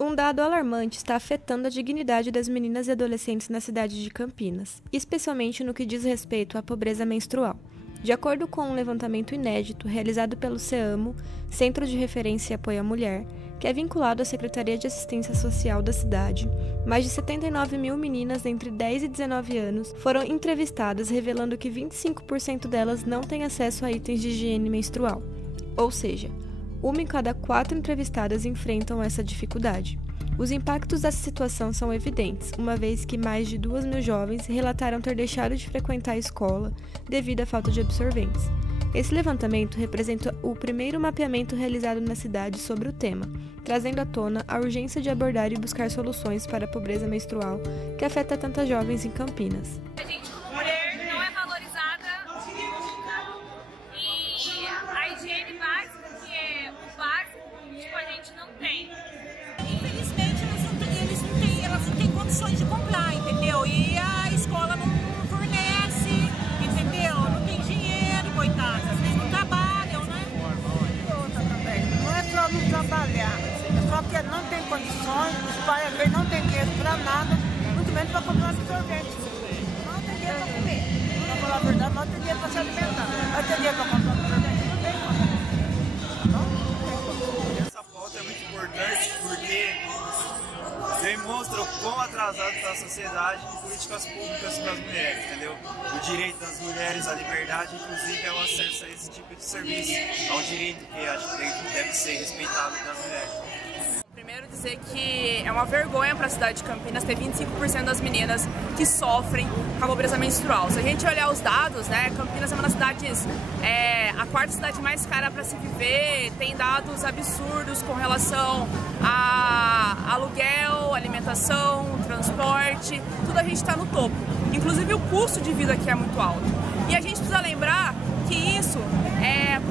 Um dado alarmante está afetando a dignidade das meninas e adolescentes na cidade de Campinas, especialmente no que diz respeito à pobreza menstrual. De acordo com um levantamento inédito realizado pelo CEAMO, Centro de Referência e Apoio à Mulher, que é vinculado à Secretaria de Assistência Social da cidade, mais de 79 mil meninas entre 10 e 19 anos foram entrevistadas, revelando que 25% delas não têm acesso a itens de higiene menstrual. Ou seja, 1 em cada 4 entrevistadas enfrentam essa dificuldade. Os impactos dessa situação são evidentes, uma vez que mais de 2 mil jovens relataram ter deixado de frequentar a escola devido à falta de absorventes. Esse levantamento representa o primeiro mapeamento realizado na cidade sobre o tema, trazendo à tona a urgência de abordar e buscar soluções para a pobreza menstrual que afeta tantas jovens em Campinas. A gente, como mulher, não é valorizada e a higiene básica, que é o básico, tipo, a gente não tem. Infelizmente, elas não têm condições de comprar, entendeu? E a escola não fornece, entendeu? Não tem dinheiro, coitadas. Eles não trabalham, né? E outra também. Não é só não trabalhar, é só que não tem condições, os pais às vezes não têm dinheiro para nada, muito menos para comprar absorvente. Não tem dinheiro para comer. Para falar a verdade, não tem dinheiro para se alimentar. Não tem dinheiro para comprar absorvente, não tem como. Essa pauta é muito importante porque demonstra o quão atrasado está a sociedade em políticas públicas para as mulheres, entendeu? O direito das mulheres à liberdade, inclusive, é o acesso a esse tipo de serviço. É um direito que acho que deve ser respeitado das mulheres. Primeiro dizer que é uma vergonha para a cidade de Campinas ter 25% das meninas que sofrem com a pobreza menstrual. Se a gente olhar os dados, né, Campinas é uma das cidades, a quarta cidade mais cara para se viver, tem dados absurdos com relação a aluguel, alimentação, transporte, tudo a gente está no topo. Inclusive o custo de vida aqui é muito alto. E a gente precisa lembrar que isso,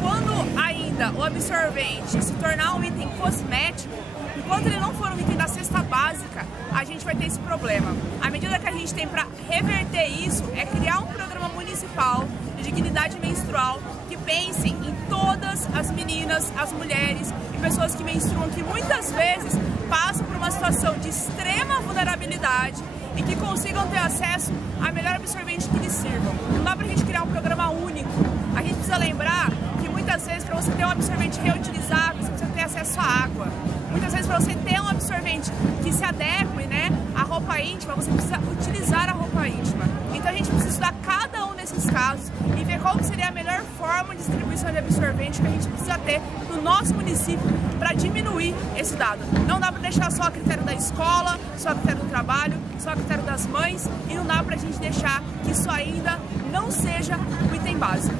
quando ainda o absorvente se tornar um item cosmético, enquanto ele não for um item da cesta básica, a gente vai ter esse problema. A medida que a gente tem para reverter isso é criar um programa municipal de dignidade menstrual que pense em todas as meninas, as mulheres e pessoas que menstruam, que muitas vezes passam por uma situação de extrema vulnerabilidade e que consigam ter acesso a melhor absorvente que lhes sirvam. Não dá pra gente criar um programa único. A gente precisa lembrar que muitas vezes para você ter um absorvente reutilizável, você precisa ter acesso à água. Muitas vezes para você ter um absorvente que se adeque, né, à roupa íntima, você precisa utilizar a roupa íntima. Então a gente precisa estudar cada um desses casos e ver qual seria a melhor forma de distribuição de absorvente que a gente precisa ter no nosso município para diminuir esse dado. Não dá para deixar só a critério da escola, só a critério do trabalho, só a critério das mães e não dá para a gente deixar que isso ainda não seja um item básico.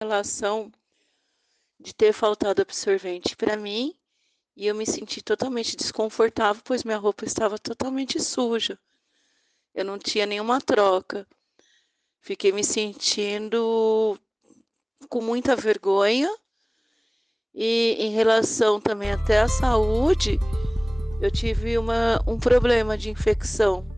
A relação de ter faltado absorvente para mim, e eu me senti totalmente desconfortável, pois minha roupa estava totalmente suja. Eu não tinha nenhuma troca. Fiquei me sentindo com muita vergonha. E em relação também até à saúde, eu tive um problema de infecção.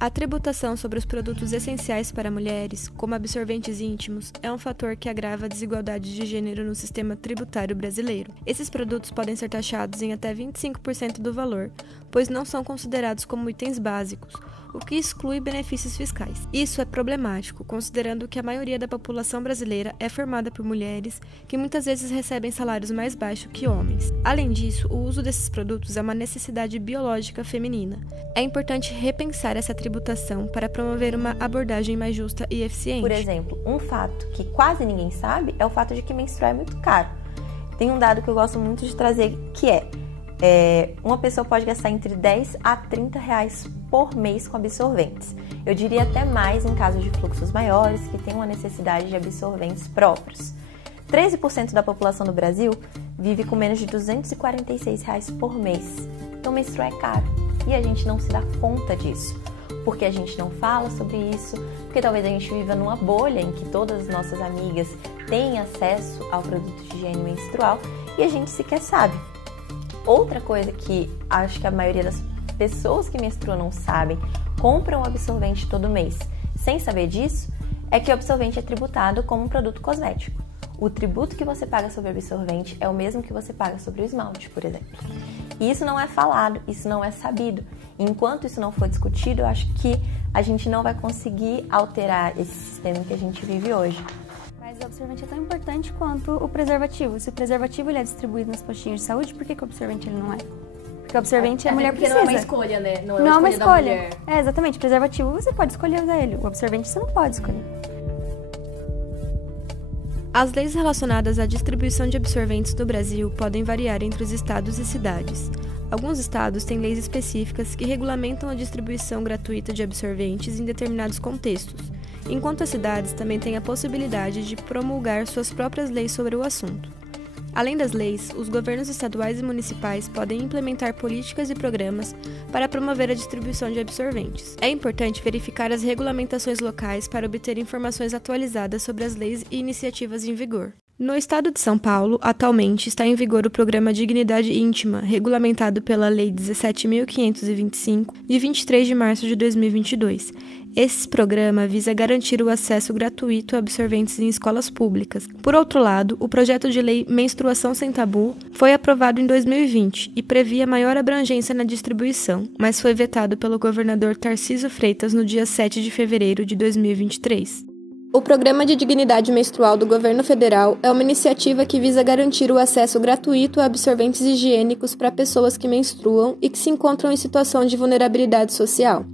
A tributação sobre os produtos essenciais para mulheres, como absorventes íntimos, é um fator que agrava a desigualdade de gênero no sistema tributário brasileiro. Esses produtos podem ser taxados em até 25% do valor, pois não são considerados como itens básicos, o que exclui benefícios fiscais. Isso é problemático, considerando que a maioria da população brasileira é formada por mulheres que muitas vezes recebem salários mais baixos que homens. Além disso, o uso desses produtos é uma necessidade biológica feminina. É importante repensar essa tributação para promover uma abordagem mais justa e eficiente. Por exemplo, um fato que quase ninguém sabe é o fato de que menstruar é muito caro. Tem um dado que eu gosto muito de trazer, que uma pessoa pode gastar entre 10 a 30 reais por mês com absorventes. Eu diria até mais em casos de fluxos maiores que têm uma necessidade de absorventes próprios. 13% da população do Brasil vive com menos de 246 reais por mês. Então menstruar é caro e a gente não se dá conta disso. Porque a gente não fala sobre isso, porque talvez a gente viva numa bolha em que todas as nossas amigas têm acesso ao produto de higiene menstrual e a gente sequer sabe. Outra coisa que acho que a maioria das pessoas que menstruam não sabem, compram absorvente todo mês sem saber disso, é que o absorvente é tributado como um produto cosmético. o tributo que você paga sobre o absorvente é o mesmo que você paga sobre o esmalte, por exemplo. E isso não é falado, isso não é sabido. Enquanto isso não for discutido, eu acho que a gente não vai conseguir alterar esse sistema que a gente vive hoje. Mas o absorvente é tão importante quanto o preservativo. Se o preservativo ele é distribuído nas postinhas de saúde, por que o absorvente ele não é? Porque o absorvente a mulher precisa. Não é uma escolha, né? Não é uma escolha. É, exatamente. Preservativo você pode escolher usar ele. O absorvente você não pode escolher. As leis relacionadas à distribuição de absorventes no Brasil podem variar entre os estados e cidades. Alguns estados têm leis específicas que regulamentam a distribuição gratuita de absorventes em determinados contextos, enquanto as cidades também têm a possibilidade de promulgar suas próprias leis sobre o assunto. Além das leis, os governos estaduais e municipais podem implementar políticas e programas para promover a distribuição de absorventes. É importante verificar as regulamentações locais para obter informações atualizadas sobre as leis e iniciativas em vigor. No estado de São Paulo, atualmente está em vigor o Programa Dignidade Íntima, regulamentado pela Lei 17.525, de 23 de março de 2022. Esse programa visa garantir o acesso gratuito a absorventes em escolas públicas. Por outro lado, o projeto de lei Menstruação Sem Tabu foi aprovado em 2020 e previa maior abrangência na distribuição, mas foi vetado pelo governador Tarcísio Freitas no dia 7 de fevereiro de 2023. O Programa de Dignidade Menstrual do Governo Federal é uma iniciativa que visa garantir o acesso gratuito a absorventes higiênicos para pessoas que menstruam e que se encontram em situação de vulnerabilidade social.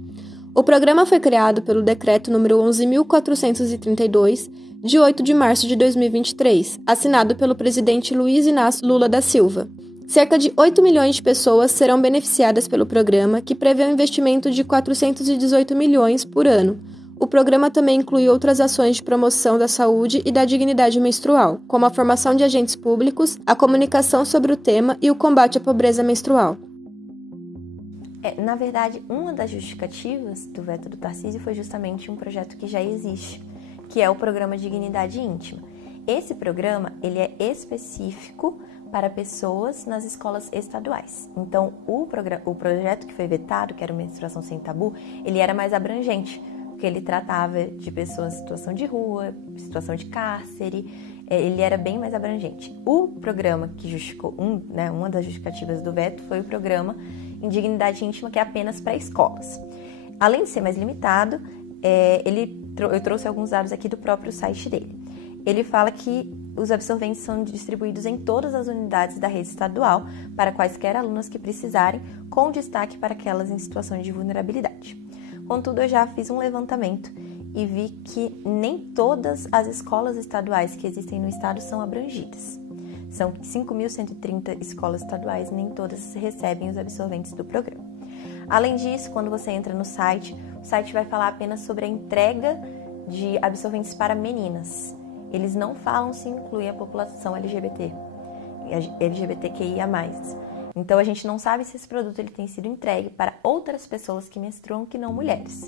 O programa foi criado pelo Decreto nº 11.432, de 8 de março de 2023, assinado pelo presidente Luiz Inácio Lula da Silva. Cerca de 8 milhões de pessoas serão beneficiadas pelo programa, que prevê um investimento de 418 milhões por ano. O programa também inclui outras ações de promoção da saúde e da dignidade menstrual, como a formação de agentes públicos, a comunicação sobre o tema e o combate à pobreza menstrual. Na verdade, uma das justificativas do veto do Tarcísio foi justamente um projeto que já existe, que é o Programa Dignidade Íntima. Esse programa ele é específico para pessoas nas escolas estaduais. Então, o projeto que foi vetado, que era o Menstruação Sem Tabu, ele era mais abrangente, porque ele tratava de pessoas em situação de rua, situação de cárcere, ele era bem mais abrangente. O programa que justificou, uma das justificativas do veto foi o programa Dignidade Íntima, que é apenas para escolas. Além de ser mais limitado, eu trouxe alguns dados aqui do próprio site dele. Ele fala que os absorventes são distribuídos em todas as unidades da rede estadual para quaisquer alunos que precisarem, com destaque para aquelas em situação de vulnerabilidade. Contudo, eu já fiz um levantamento e vi que nem todas as escolas estaduais que existem no estado são abrangidas. São 5.130 escolas estaduais, nem todas recebem os absorventes do programa. Além disso, quando você entra no site, o site vai falar apenas sobre a entrega de absorventes para meninas. Eles não falam se inclui a população LGBTQIA+. Então, a gente não sabe se esse produto ele tem sido entregue para outras pessoas que menstruam que não mulheres.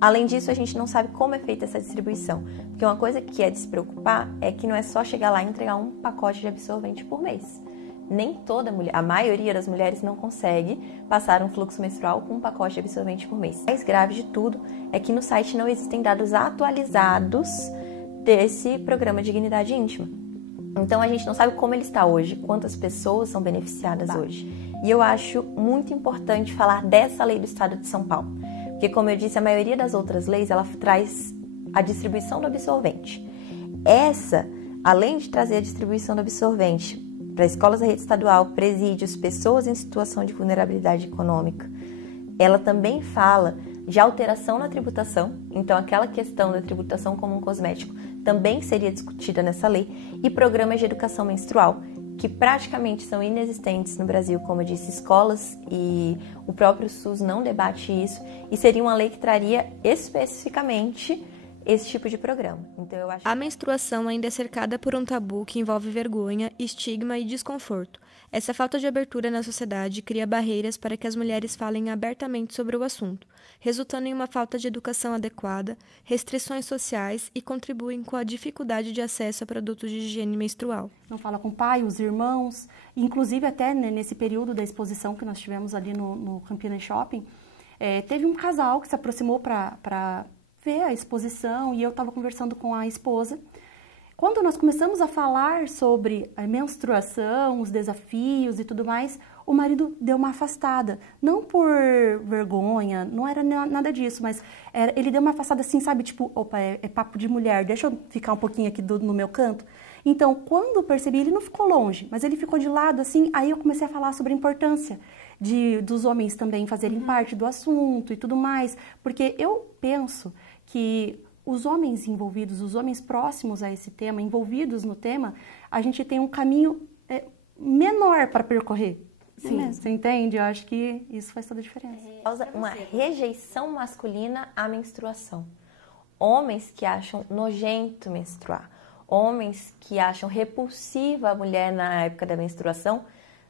Além disso, a gente não sabe como é feita essa distribuição, porque uma coisa que é de se preocupar é que não é só chegar lá e entregar um pacote de absorvente por mês. Nem toda mulher, a maioria das mulheres não consegue passar um fluxo menstrual com um pacote de absorvente por mês. O mais grave de tudo é que no site não existem dados atualizados desse programa Dignidade Íntima. Então, a gente não sabe como ele está hoje, quantas pessoas são beneficiadas hoje. E eu acho muito importante falar dessa lei do Estado de São Paulo. Porque, como eu disse, a maioria das outras leis, ela traz a distribuição do absorvente. Essa, além de trazer a distribuição do absorvente para escolas da rede estadual, presídios, pessoas em situação de vulnerabilidade econômica, ela também fala de alteração na tributação. Então, aquela questão da tributação como um cosmético também seria discutida nessa lei, e programas de educação menstrual, que praticamente são inexistentes no Brasil, como eu disse, escolas e o próprio SUS não debate isso, e seria uma lei que traria especificamente esse tipo de programa. Então, eu acho... A menstruação ainda é cercada por um tabu que envolve vergonha, estigma e desconforto. Essa falta de abertura na sociedade cria barreiras para que as mulheres falem abertamente sobre o assunto, resultando em uma falta de educação adequada, restrições sociais e contribuem com a dificuldade de acesso a produtos de higiene menstrual. Não fala com o pai, os irmãos, inclusive até nesse período da exposição que nós tivemos ali no Campinas Shopping, teve um casal que se aproximou para ver a exposição, e eu estava conversando com a esposa. Quando nós começamos a falar sobre a menstruação, os desafios e tudo mais, o marido deu uma afastada. Não por vergonha, não era nada disso, mas ele deu uma afastada assim, sabe? Tipo, opa, é papo de mulher, deixa eu ficar um pouquinho aqui no meu canto. Então, quando eu percebi, ele não ficou longe, mas ele ficou de lado, assim, aí eu comecei a falar sobre a importância dos homens também fazerem parte do assunto e tudo mais, porque eu penso que os homens envolvidos, os homens próximos a esse tema, envolvidos no tema, a gente tem um caminho menor para percorrer. Sim, você entende? Eu acho que isso faz toda a diferença. Causa uma rejeição masculina à menstruação. Homens que acham nojento menstruar, homens que acham repulsiva a mulher na época da menstruação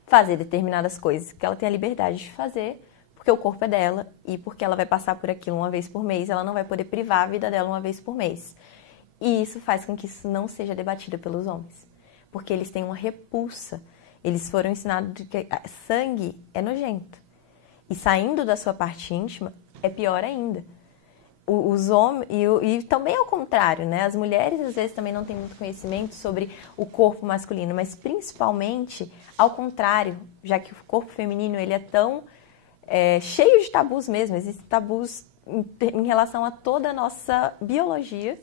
fazer determinadas coisas que ela tem a liberdade de fazer, porque o corpo é dela e porque ela vai passar por aquilo uma vez por mês, ela não vai poder privar a vida dela uma vez por mês. E isso faz com que isso não seja debatido pelos homens, porque eles têm uma repulsa. Eles foram ensinados que sangue é nojento. E saindo da sua parte íntima é pior ainda. Os homens, e também ao contrário, né? As mulheres às vezes também não têm muito conhecimento sobre o corpo masculino, mas principalmente ao contrário, já que o corpo feminino ele é tão cheio de tabus mesmo, existem tabus em relação a toda a nossa biologia.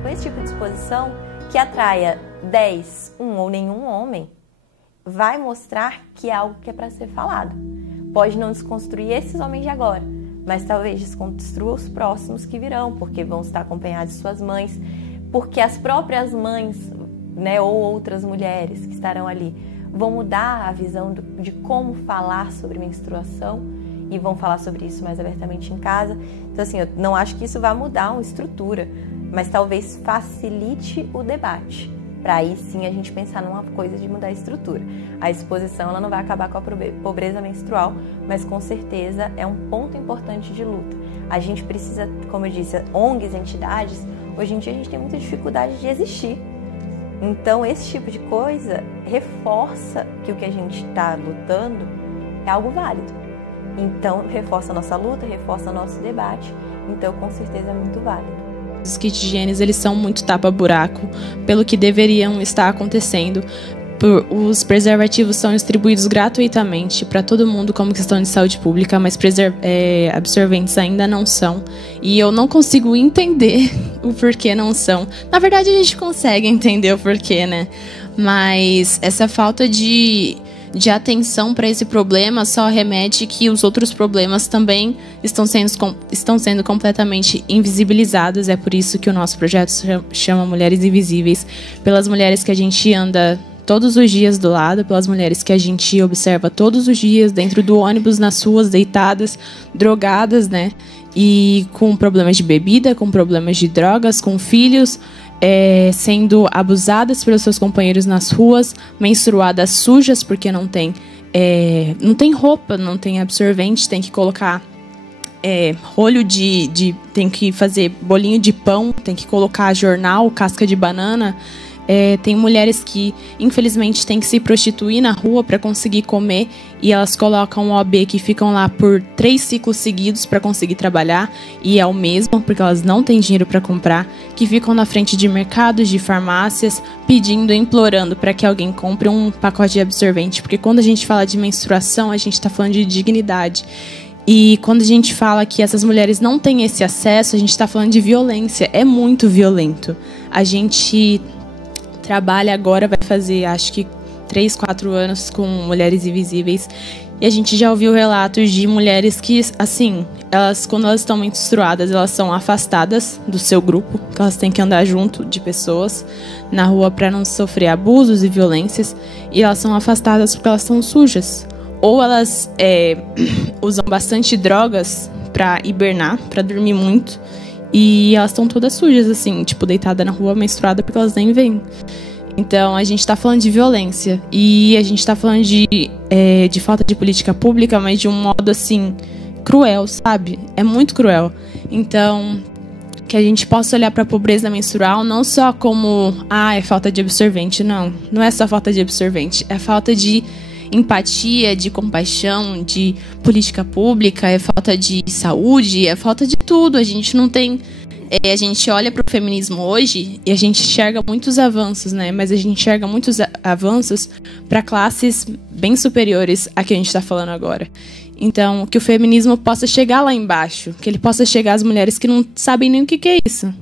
Com esse tipo de exposição, que atraia 10, um ou nenhum homem, vai mostrar que é algo que é para ser falado. Pode não desconstruir esses homens de agora, mas talvez desconstrua os próximos que virão, porque vão estar acompanhados de suas mães, porque as próprias mães, né, ou outras mulheres que estarão ali, vão mudar a visão de como falar sobre menstruação e vão falar sobre isso mais abertamente em casa. Então, assim, eu não acho que isso vai mudar uma estrutura, mas talvez facilite o debate, para aí sim a gente pensar numa coisa de mudar a estrutura. A exposição ela não vai acabar com a pobreza menstrual, mas com certeza é um ponto importante de luta. A gente precisa, como eu disse, ONGs, entidades, hoje em dia a gente tem muita dificuldade de existir. Então esse tipo de coisa reforça que o que a gente está lutando é algo válido. Então reforça a nossa luta, reforça o nosso debate, então com certeza é muito válido. Os kits de higiene, eles são muito tapa-buraco pelo que deveriam estar acontecendo. Os preservativos são distribuídos gratuitamente para todo mundo como questão de saúde pública, mas absorventes ainda não são. E eu não consigo entender o porquê não são. Na verdade, a gente consegue entender o porquê, né? Mas essa falta de atenção para esse problema só remete que os outros problemas também estão sendo completamente invisibilizados. É por isso que o nosso projeto chama Mulheres Invisíveis, pelas mulheres que a gente anda todos os dias do lado, pelas mulheres que a gente observa todos os dias dentro do ônibus, nas ruas, deitadas, drogadas, né? E com problemas de bebida, com problemas de drogas, com filhos, sendo abusadas pelos seus companheiros nas ruas, menstruadas sujas porque não tem roupa, não tem absorvente, tem que colocar rolho tem que fazer bolinho de pão, tem que colocar jornal, casca de banana. Tem mulheres que, infelizmente, têm que se prostituir na rua para conseguir comer e elas colocam OB que ficam lá por 3 ciclos seguidos para conseguir trabalhar e é o mesmo, porque elas não têm dinheiro para comprar, que ficam na frente de mercados, de farmácias, pedindo, implorando para que alguém compre um pacote de absorvente, porque quando a gente fala de menstruação, a gente está falando de dignidade. E quando a gente fala que essas mulheres não têm esse acesso, a gente está falando de violência, é muito violento. A gente trabalha agora, vai fazer acho que 3, 4 anos com Mulheres Invisíveis e a gente já ouviu relatos de mulheres que, assim, quando elas estão menstruadas, elas são afastadas do seu grupo, que elas têm que andar junto de pessoas na rua para não sofrer abusos e violências, e elas são afastadas porque elas estão sujas. Ou elas usam bastante drogas para hibernar, para dormir muito, e elas estão todas sujas, assim, tipo, deitada na rua, menstruada, porque elas nem veem. Então, a gente está falando de violência e a gente está falando de falta de política pública, mas de um modo, assim, cruel, sabe? É muito cruel. Então, que a gente possa olhar para a pobreza menstrual não só como, é falta de absorvente. Não é só falta de absorvente. É falta de empatia, de compaixão, de política pública, é falta de saúde, é falta de tudo. A gente não tem... a gente olha para o feminismo hoje e a gente enxerga muitos avanços, né? Mas a gente enxerga muitos avanços para classes bem superiores a que a gente está falando agora. Então, que o feminismo possa chegar lá embaixo, que ele possa chegar às mulheres que não sabem nem o que é isso.